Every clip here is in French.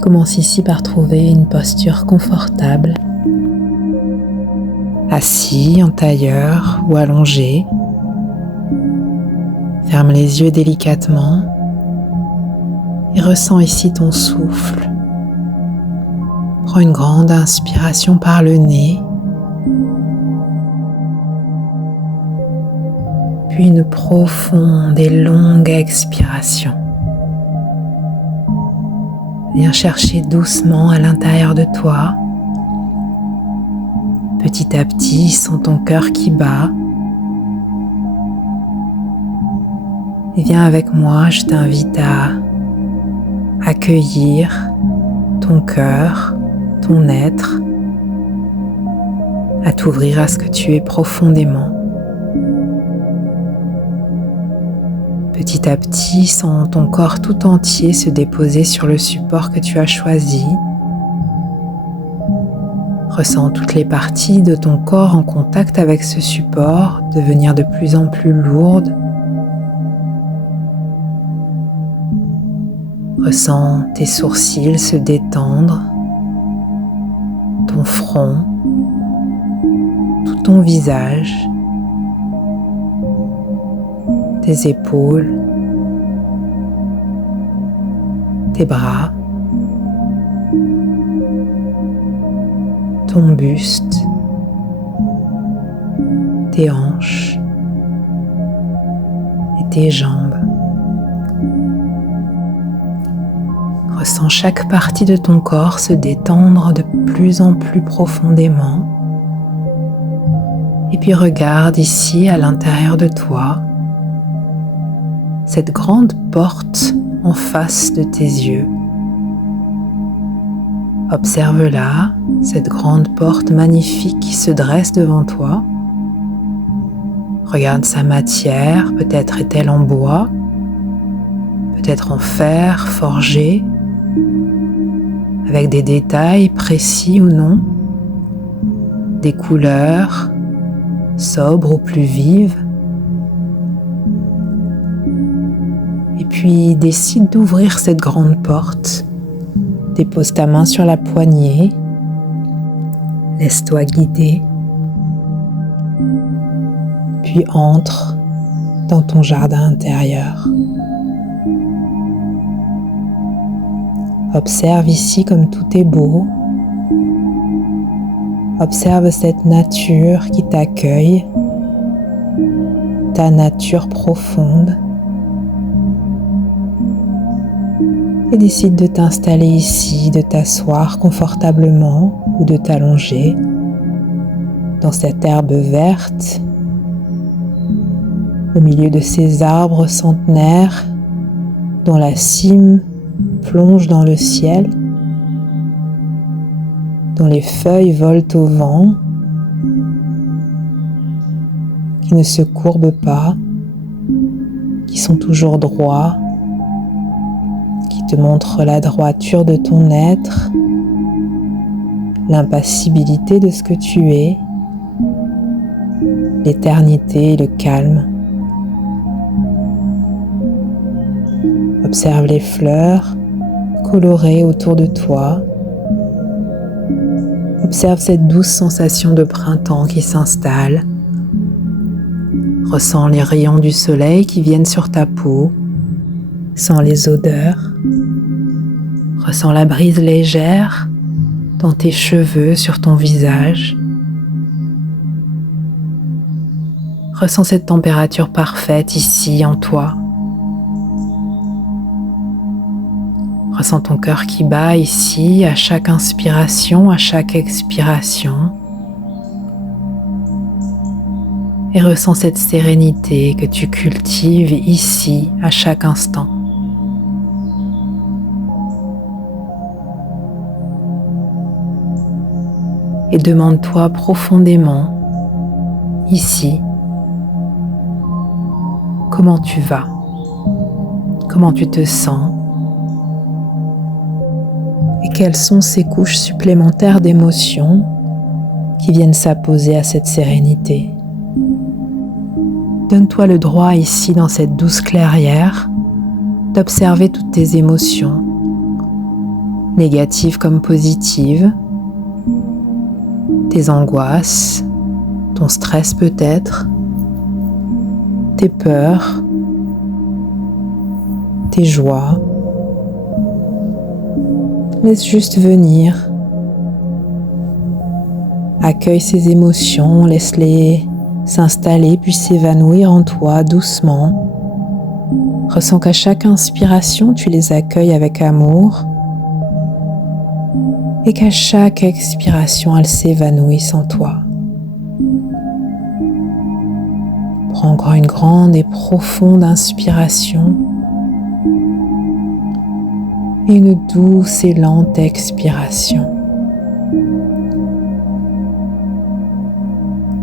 Commence ici par trouver une posture confortable, assis en tailleur ou allongé. Ferme les yeux délicatement et ressens ici ton souffle. Prends une grande inspiration par le nez, puis une profonde et longue expiration. Viens chercher doucement à l'intérieur de toi. Petit à petit, sens ton cœur qui bat. Et viens avec moi, je t'invite à accueillir ton cœur, ton être, à t'ouvrir à ce que tu es profondément. Petit à petit, sens ton corps tout entier se déposer sur le support que tu as choisi. Ressens toutes les parties de ton corps en contact avec ce support devenir de plus en plus lourdes. Ressens tes sourcils se détendre, ton front, tout ton visage, tes épaules, tes bras, ton buste, tes hanches et tes jambes. Ressens chaque partie de ton corps se détendre de plus en plus profondément. Et puis regarde ici à l'intérieur de toi, cette grande porte en face de tes yeux. Observe-la, cette grande porte magnifique qui se dresse devant toi. Regarde sa matière, peut-être est-elle en bois, peut-être en fer forgé, avec des détails précis ou non, des couleurs sobres ou plus vives. Et puis décide d'ouvrir cette grande porte. Dépose ta main sur la poignée. Laisse-toi guider. Puis entre dans ton jardin intérieur. Observe ici comme tout est beau. Observe cette nature qui t'accueille, ta nature profonde. Et décide de t'installer ici, de t'asseoir confortablement ou de t'allonger dans cette herbe verte, au milieu de ces arbres centenaires dont la cime plonge dans le ciel, dont les feuilles volent au vent, qui ne se courbent pas, qui sont toujours droits, qui te montrent la droiture de ton être, l'impassibilité de ce que tu es, l'éternité et le calme. Observe les fleurs colorées autour de toi. Observe cette douce sensation de printemps qui s'installe. Ressens les rayons du soleil qui viennent sur ta peau. Sens les odeurs. Ressens la brise légère dans tes cheveux, sur ton visage. Ressens cette température parfaite ici en toi. Ressens ton cœur qui bat ici à chaque inspiration, à chaque expiration. Et ressens cette sérénité que tu cultives ici à chaque instant. Et demande-toi profondément, ici, comment tu vas, comment tu te sens. Et quelles sont ces couches supplémentaires d'émotions qui viennent s'apposer à cette sérénité? Donne-toi le droit ici, dans cette douce clairière, d'observer toutes tes émotions, négatives comme positives, tes angoisses, ton stress peut-être, tes peurs, tes joies. Laisse juste venir. Accueille ces émotions, laisse-les s'installer puis s'évanouir en toi doucement. Ressens qu'à chaque inspiration, tu les accueilles avec amour et qu'à chaque expiration, elles s'évanouissent en toi. Prends encore une grande et profonde inspiration et une douce et lente expiration.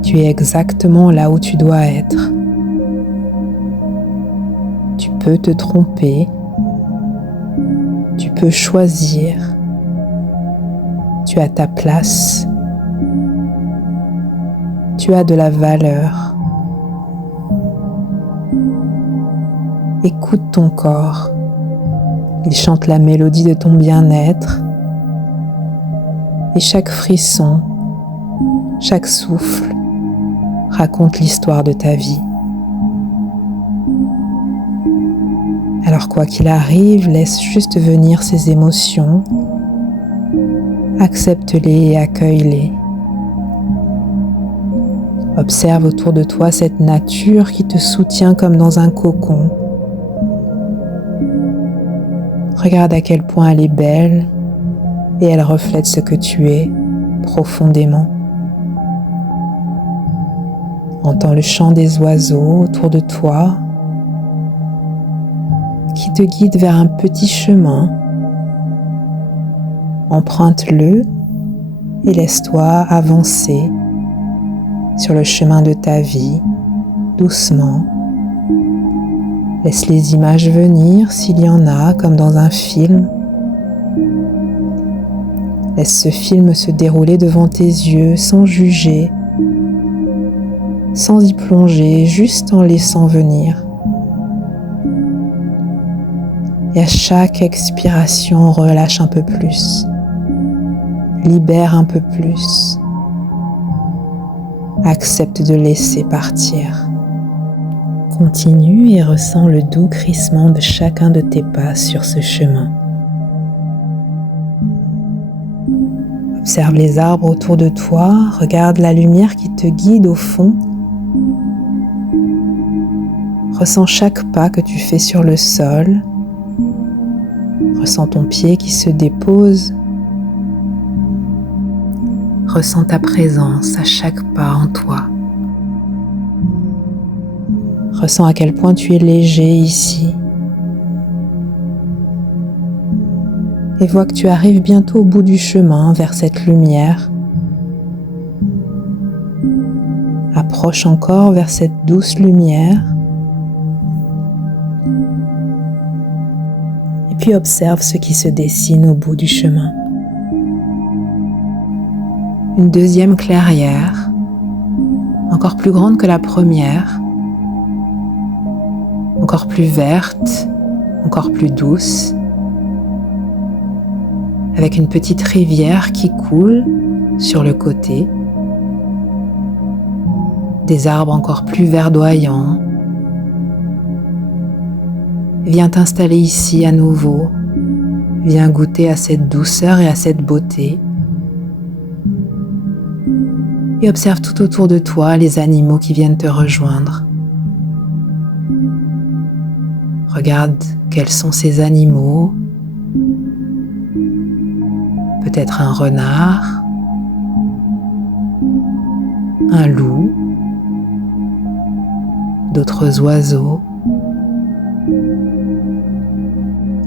Tu es exactement là où tu dois être. Tu peux te tromper, tu peux choisir, tu as ta place, tu as de la valeur. Écoute ton corps, il chante la mélodie de ton bien-être et chaque frisson, chaque souffle raconte l'histoire de ta vie. Alors quoi qu'il arrive, laisse juste venir ces émotions, accepte-les et accueille-les. Observe autour de toi cette nature qui te soutient comme dans un cocon. Regarde à quel point elle est belle et elle reflète ce que tu es profondément. Entends le chant des oiseaux autour de toi qui te guide vers un petit chemin. Emprunte-le et laisse-toi avancer sur le chemin de ta vie, doucement. Laisse les images venir s'il y en a, comme dans un film. Laisse ce film se dérouler devant tes yeux sans juger, sans y plonger, juste en laissant venir. Et à chaque expiration, relâche un peu plus, libère un peu plus, accepte de laisser partir. Continue et ressens le doux crissement de chacun de tes pas sur ce chemin. Observe les arbres autour de toi, regarde la lumière qui te guide au fond. Ressens chaque pas que tu fais sur le sol. Ressens ton pied qui se dépose. Ressens ta présence à chaque pas en toi. Ressens à quel point tu es léger ici. Et vois que tu arrives bientôt au bout du chemin vers cette lumière. Approche encore vers cette douce lumière. Et puis observe ce qui se dessine au bout du chemin. Une deuxième clairière, encore plus grande que la première, encore plus verte, encore plus douce, avec une petite rivière qui coule sur le côté, des arbres encore plus verdoyants. Viens t'installer ici à nouveau, viens goûter à cette douceur et à cette beauté. Et observe tout autour de toi les animaux qui viennent te rejoindre. Regarde quels sont ces animaux. Peut-être un renard, un loup, d'autres oiseaux.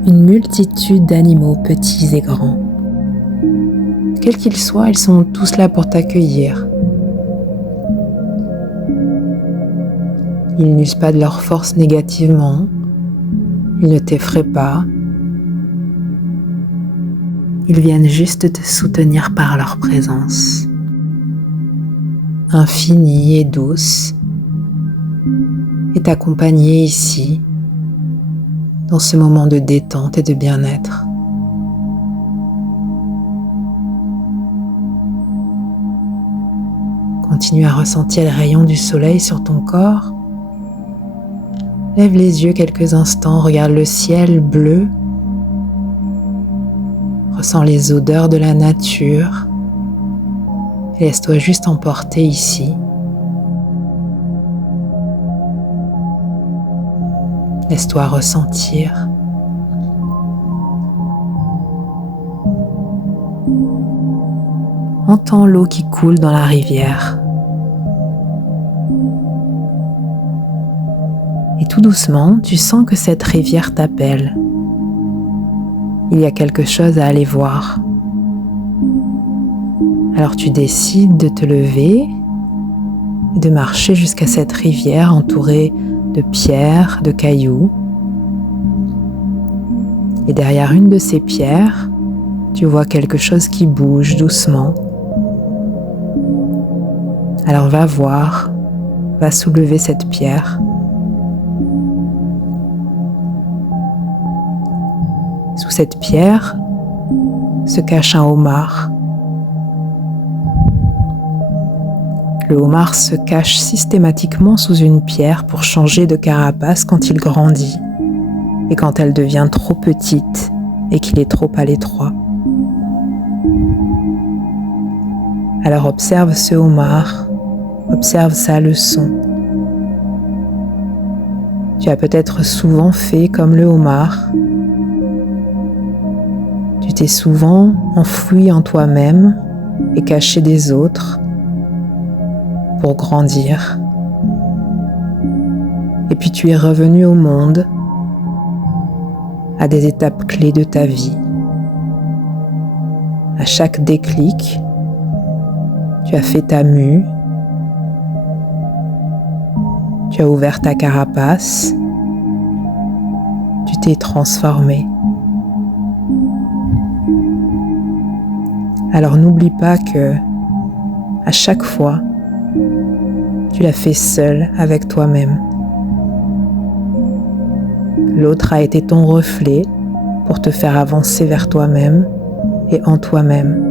Une multitude d'animaux petits et grands. Quels qu'ils soient, ils sont tous là pour t'accueillir. Ils n'usent pas de leur force négativement. Ils ne t'effraient pas. Ils viennent juste te soutenir par leur présence, infinie et douce, et t'accompagner ici, dans ce moment de détente et de bien-être. Continue à ressentir les rayons du soleil sur ton corps. Lève les yeux quelques instants, regarde le ciel bleu. Ressens les odeurs de la nature. Et laisse-toi juste emporter ici. Laisse-toi ressentir. Entends l'eau qui coule dans la rivière. Et tout doucement, tu sens que cette rivière t'appelle. Il y a quelque chose à aller voir. Alors tu décides de te lever et de marcher jusqu'à cette rivière entourée de pierres, de cailloux. Et derrière une de ces pierres, tu vois quelque chose qui bouge doucement. Alors va voir, va soulever cette pierre. Sous cette pierre se cache un homard. Le homard se cache systématiquement sous une pierre pour changer de carapace quand il grandit et quand elle devient trop petite et qu'il est trop à l'étroit. Alors observe ce homard, observe sa leçon. Tu as peut-être souvent fait comme le homard. Tu t'es souvent enfoui en toi-même et caché des autres pour grandir. Et puis tu es revenu au monde à des étapes clés de ta vie. À chaque déclic, tu as fait ta mue, tu as ouvert ta carapace, tu t'es transformé. Alors n'oublie pas que, à chaque fois, tu l'as fait seul avec toi-même. L'autre a été ton reflet pour te faire avancer vers toi-même et en toi-même.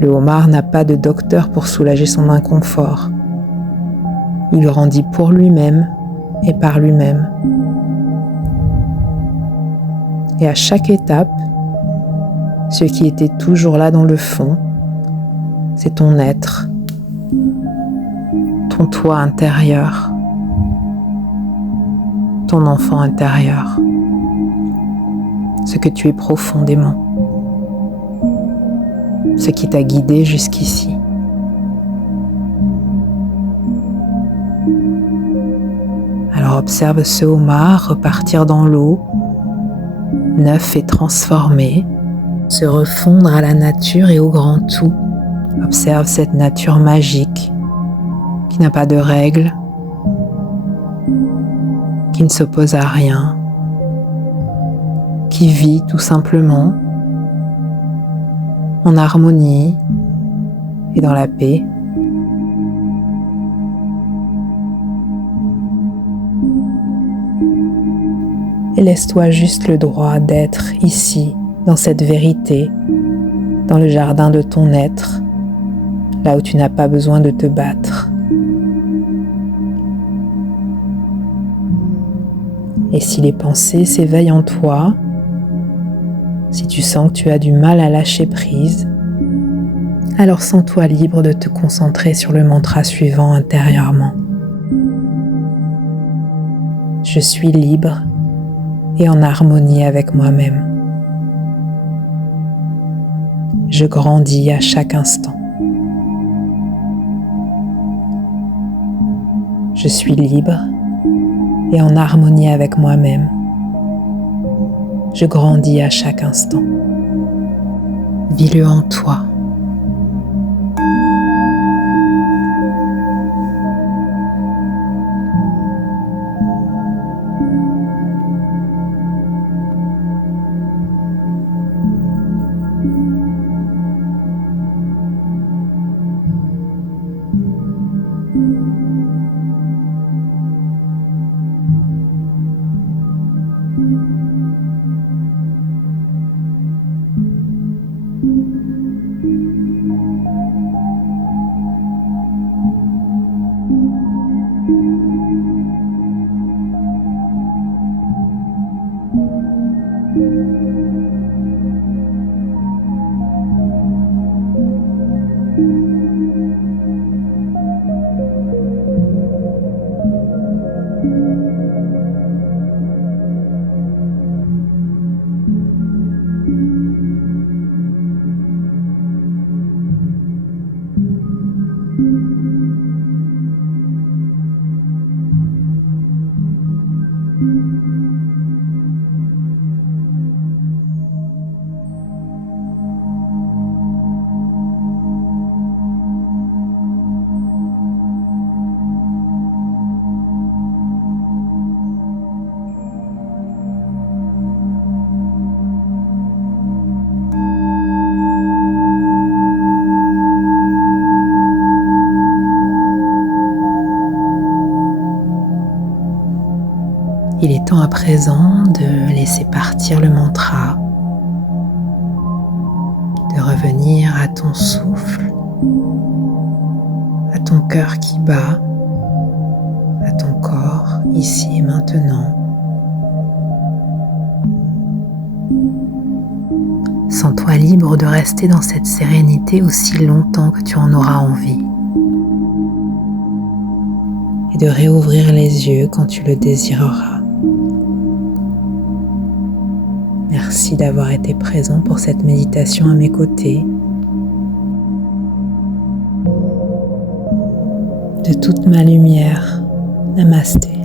Le homard n'a pas de docteur pour soulager son inconfort. Il grandit pour lui-même et par lui-même. Et à chaque étape, ce qui était toujours là dans le fond, c'est ton être, ton toi intérieur, ton enfant intérieur, ce que tu es profondément, ce qui t'a guidé jusqu'ici. Alors observe ce homard repartir dans l'eau, neuf et transformé, se refondre à la nature et au grand tout. Observe cette nature magique qui n'a pas de règles, qui ne s'oppose à rien, qui vit tout simplement en harmonie et dans la paix. Et laisse-toi juste le droit d'être ici, dans cette vérité, dans le jardin de ton être, là où tu n'as pas besoin de te battre. Et si les pensées s'éveillent en toi, si tu sens que tu as du mal à lâcher prise, alors sens-toi libre de te concentrer sur le mantra suivant intérieurement. Je suis libre et en harmonie avec moi-même. Je grandis à chaque instant. Je suis libre et en harmonie avec moi-même. Je grandis à chaque instant. Vis-le en toi. Il est temps à présent de laisser partir le mantra, de revenir à ton souffle, à ton cœur qui bat, à ton corps ici et maintenant. Sens-toi libre de rester dans cette sérénité aussi longtemps que tu en auras envie et de réouvrir les yeux quand tu le désireras. Merci d'avoir été présent pour cette méditation à mes côtés. De toute ma lumière, Namasté.